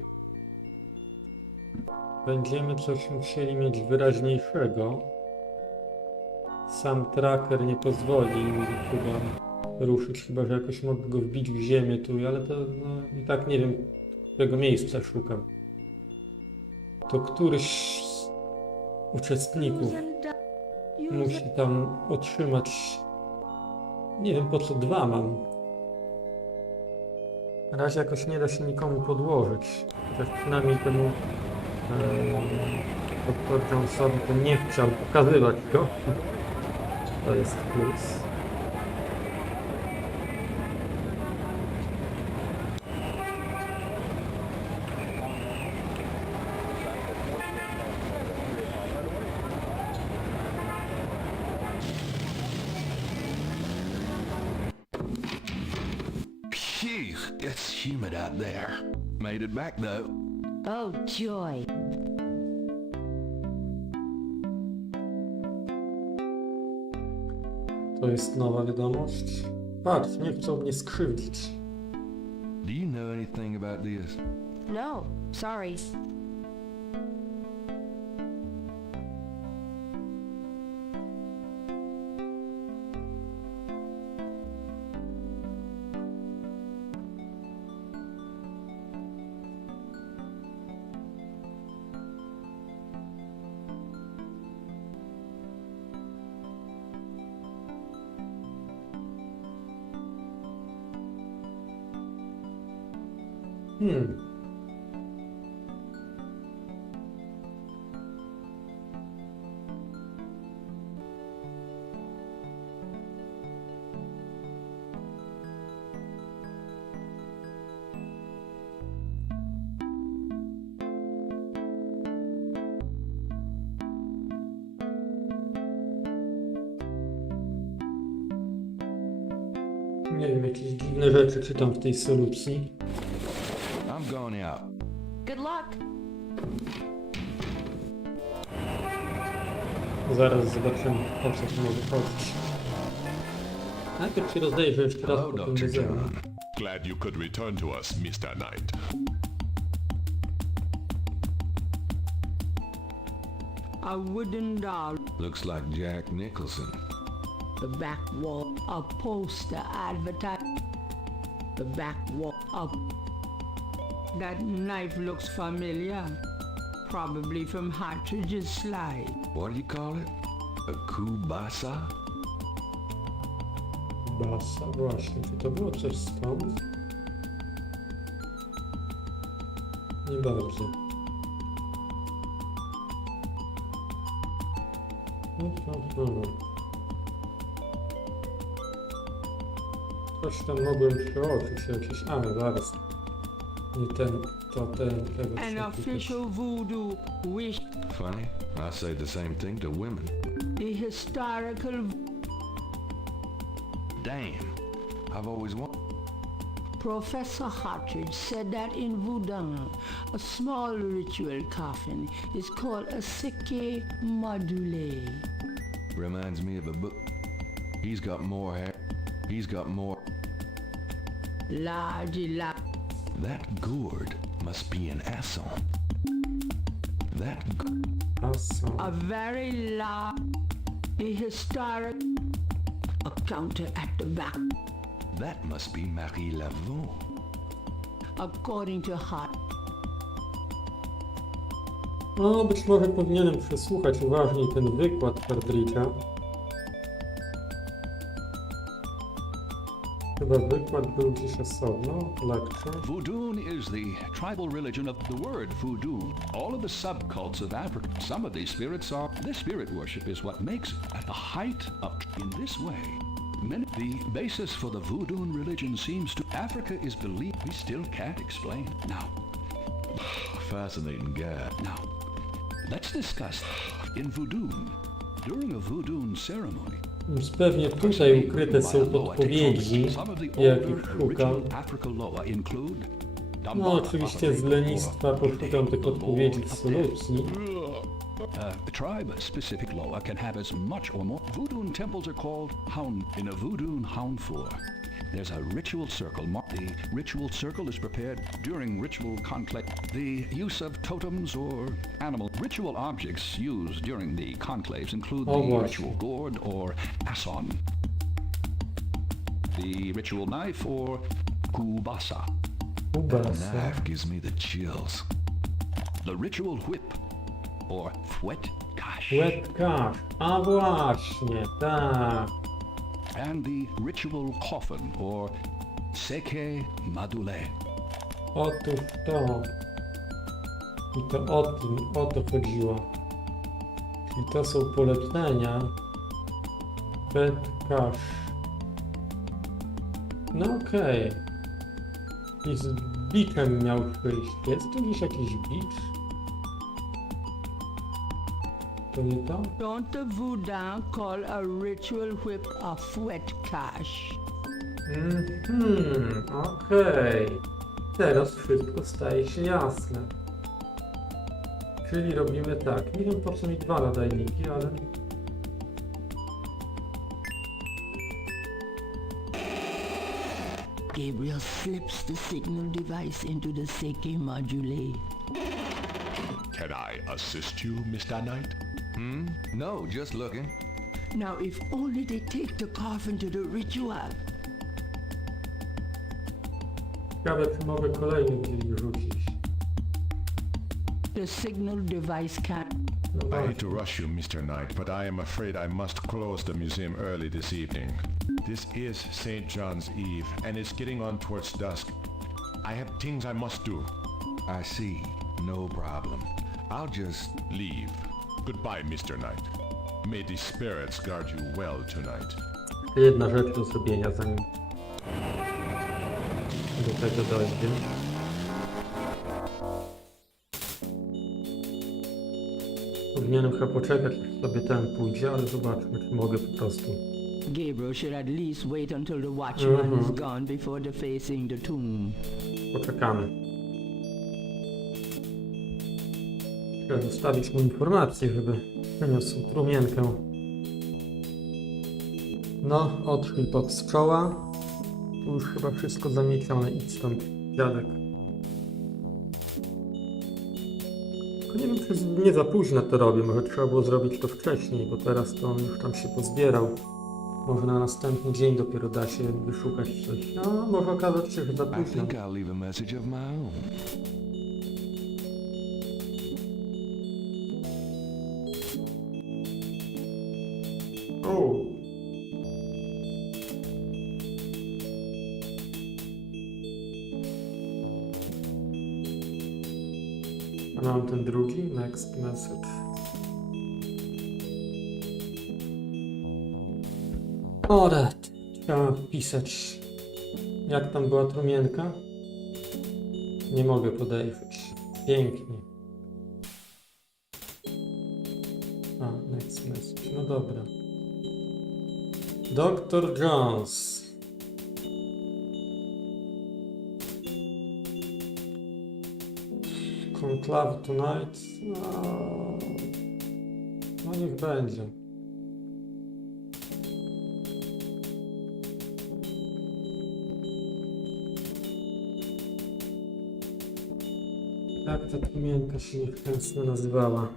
będziemy coś musieli mieć wyraźniejszego. Sam tracker nie pozwoli mi chyba ruszyć, chyba że jakoś mogę go wbić w ziemię tu, ale to no, i tak nie wiem, którego miejsca szukam. To któryś z uczestników musi tam otrzymać... Nie wiem po co 2 mam. Na razie jakoś nie da się nikomu podłożyć. Chociaż przynajmniej temu Dr. Jonesowi to nie chciał pokazywać go. To jest plus. Phew, it's humid out there. Made it back though. Oh, joy. To jest nowa wiadomość. Patrz, nie chcą mnie skrzywdzić. Do you know anything about this? No, sorry. Nie wiem, jakieś dziwne rzeczy czytam w tej solucji. I'm going out. Good luck. Zaraz zobaczymy, o co tu może chodzić. Najpierw się rozejrzę jeszcze raz Hello, po tym Dr. muzeum. John. Glad you could return to us, Mr. Knight. A wooden doll, Looks like Jack Nicholson. the back wall, a poster advertise. The back wall, that knife looks familiar. Probably from Hartridge's slide. What do you call it? A kubasa? Basa, właśnie. Czy to było coś skąd? Nie bardzo. No. Coś tam mogłem przeoczyć, jakieś... A, zaraz. Nie ten, to ten, tego An trzeba official voodoo wish. Funny, I say the same thing to women. The historical Damn, I've always wanted. Professor Hartridge said that in voodoo, a small ritual coffin is called a sike module. Reminds me of a book. He's got more hair. He's got more. That gourd must be an asshole. A very large, historic, a counter at the back. That must be Marie Laveau. According to Hart. No, być może powinienem przesłuchać uważniej ten wykład Partridge'a. Chyba wykład był gdzieś osobno, lecture. Voodoo is the tribal religion of the word voodoo. All of the subcults of Africa, some of these spirits are... This spirit worship is what makes it at the height of... In this way, the basis for the voodoo religion seems to... Africa is believed... We still can't explain. Now, Fascinating guy. now, let's discuss in voodoo. During a voodoo ceremony, Więc pewnie tutaj ukryte są podpowiedzi, jakich szukam. No oczywiście z lenistwa poszukam tych odpowiedzi w solucji. Tribe-specific Loa can have as much or more. Voodoo temples are called hound. In a voodoo hound floor, there's a ritual circle. The ritual circle is prepared during ritual conclave. The use of totems or animal ritual objects used during the conclaves include the ritual gourd or ason, the ritual knife or kubasa. That knife gives me the chills. The ritual whip or fouet cash. Wet cash. A właśnie, tak. And the ritual coffin, or seke madule. Otóż to. I to o to chodziło. Czyli to są polecenia. Wet cash. No okej. I z biczem miał przyjść. Jest tu gdzieś jakiś bicz? To nie to? Don't the voodoo call a ritual whip a wet cash? Okej. Teraz wszystko staje się jasne. Czyli robimy tak. Nie wiem po co mi 2 nadajniki, ale... Gabriel slips the signal device into the seke module. Can I assist you, Mr. Knight? No, just looking. Now, if only they take the coffin to the ritual. Ciekawe, czy mogę kolejny gdzieś rzucić. The signal device can't. No I hate właśnie. to rush you, Mr. Knight, but I am afraid I must close the museum early this evening. This is St. John's Eve, and it's getting on towards dusk. I have things I must do. I see. No problem. I'll just... Leave. Goodbye, Mr. Knight. May the spirits guard you well tonight. Jedna rzecz do zrobienia, zanim do tego dojdzie. Powinienem chyba poczekać, aż sobie ten pójdzie, ale zobaczmy, czy mogę po prostu. Gabriel should at least wait until the watchman is gone before defacing the tomb. Poczekamy. Trzeba zostawić mu informację, żeby przyniósł trumienkę. No, odszli pod z czoła. Tu już chyba wszystko zamiecione. Idź stąd, dziadek. Tylko nie wiem, czy nie za późno to robię. Może trzeba było zrobić to wcześniej, bo teraz to on już tam się pozbierał. Może na następny dzień dopiero da się wyszukać coś. No, może okazać się, że za I późno. think I'll leave a message of my own. O! A mam ten drugi, next message. Oret, trzeba wpisać. Jak tam była trumienka? Nie mogę podejrzeć. Pięknie. A, next message. No dobra. Dr. Jones. Conclave tonight. No niech będzie. Jak ta trumienka się niechętnie nazywała?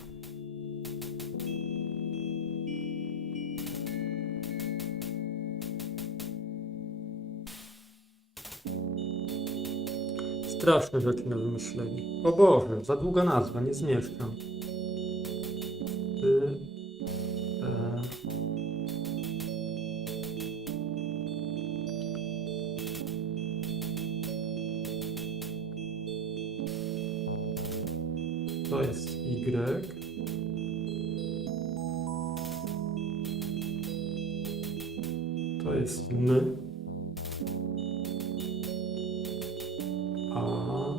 Straszne rzeczy na wymyśleli. O Boże, za długa nazwa, nie zmieszczam. To jest Y. To jest N. A.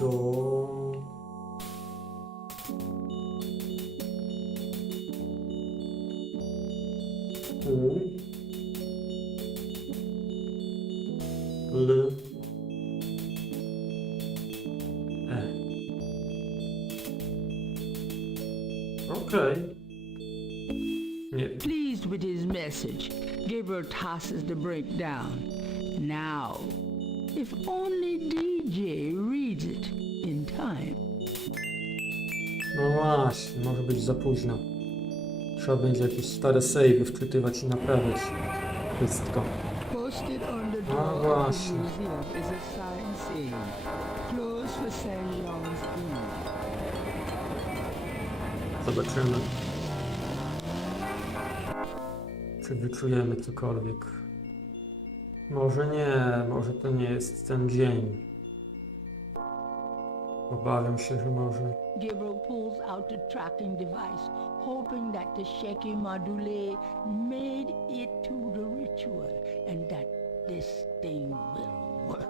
Do. U. L. E. Okej. Nie. Pleased with his message, Gabriel tosses the breakdown. Now, if only DJ reads it in time. No właśnie, może być za późno. Trzeba będzie jakieś stare save'y wczytywać i naprawiać wszystko. Posted on the Ah, door of the właśnie. museum is a sign saying, closed for St. John's Eve. Zobaczymy, czy wyczujemy cokolwiek. Może nie, może to nie jest ten dzień. Obawiam się, że może. Gabriel pulls out the tracking device, hoping that the shaky module made it to the ritual and that this thing will work.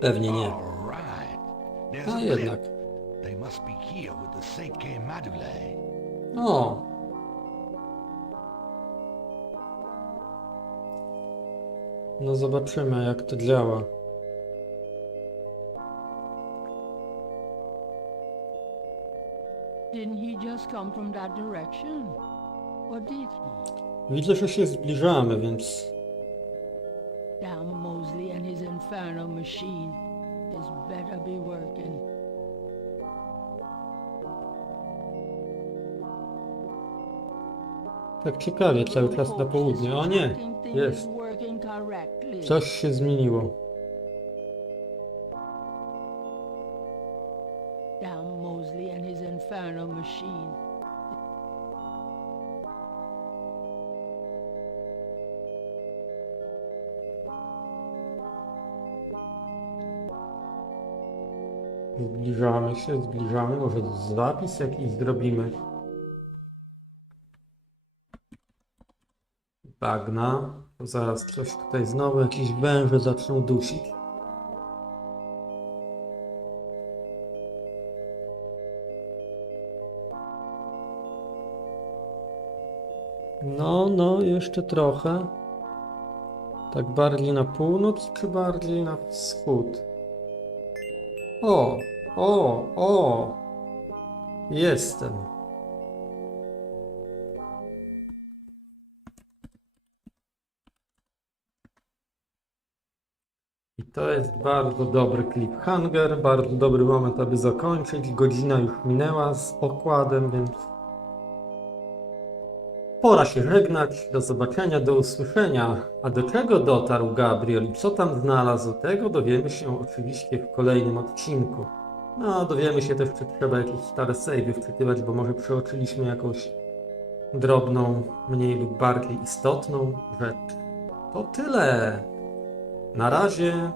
Pewnie nie. All right. There's A a jednak. clip. They must be here with the Seike Madule. O! No zobaczymy, jak to działa. Didn't he just come from that direction? Or did he? Widzę, że się zbliżamy, więc Damn Mosley and his infernal machine. This better be working. tak ciekawie cały czas na południe. O nie, jest. Coś się zmieniło. Damn Mosley and his infernal machine. Zbliżamy się, zbliżamy. Może zapis jakiś zrobimy. Bagna. To zaraz coś tutaj znowu, jakieś węże zaczną dusić. No, jeszcze trochę. Tak bardziej na północ, czy bardziej na wschód? O! Jestem. I to jest bardzo dobry cliffhanger, bardzo dobry moment, aby zakończyć. Godzina już minęła z okładem, więc pora się żegnać. Do zobaczenia, do usłyszenia. A do czego dotarł Gabriel i co tam znalazł, tego dowiemy się oczywiście w kolejnym odcinku. No, dowiemy się też, czy trzeba jakieś stare save'y wczytywać, bo może przeoczyliśmy jakąś drobną, mniej lub bardziej istotną rzecz. To tyle. Na razie.